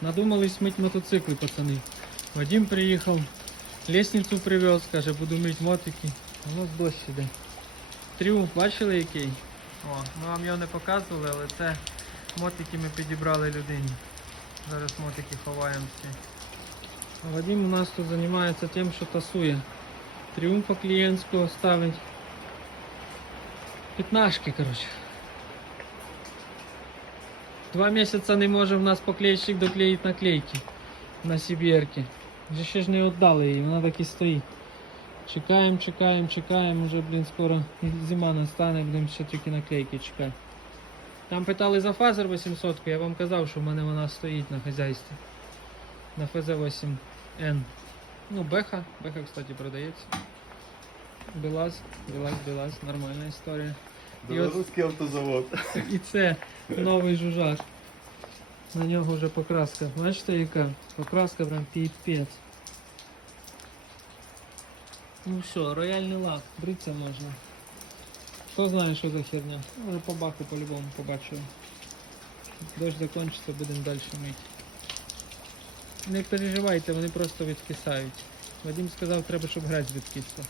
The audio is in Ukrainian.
Надумались мыть мотоцикли, пацаны. Вадим приїхав, лестницю привез, каже, буду мити мотики. У нас дощ іде. Тріумф, бачили який? О, ми вам його не показували, але це мотики ми підібрали людині. Зараз мотики ховаємо всі. Вадим у нас тут займається тим, що тасує. Тріумфа клієнтського ставить. Пятнашки, короче. Два месяца не може в нас поклейщик доклеїть наклейки на сібірки. Вже ще ж не віддали її, вона так і стоїть. Чекаємо, чекаємо, чекаємо, вже, блін, скоро зима настане, будемо ще тільки наклейки чекати. Там питали за фазер 800, я вам казав, що в мене вона стоїть на хазяйстві. На ФЗ-8Н. Ну, Беха, Беха, кстати, продається. Белаз, Белаз, Белаз, нормальна історія. Білоруський автозавод. і це новий жужак. На нього вже покраска. Бачите яка? Покраска прям піпець. Ну все, рояльний лак, бриться можна. Хто знає, що за херня? Може по баку по-любому побачу. Дощ закінчиться, будемо далі мити. Не переживайте, вони просто відкисають. Вадим сказав, треба, щоб грязь відкисла.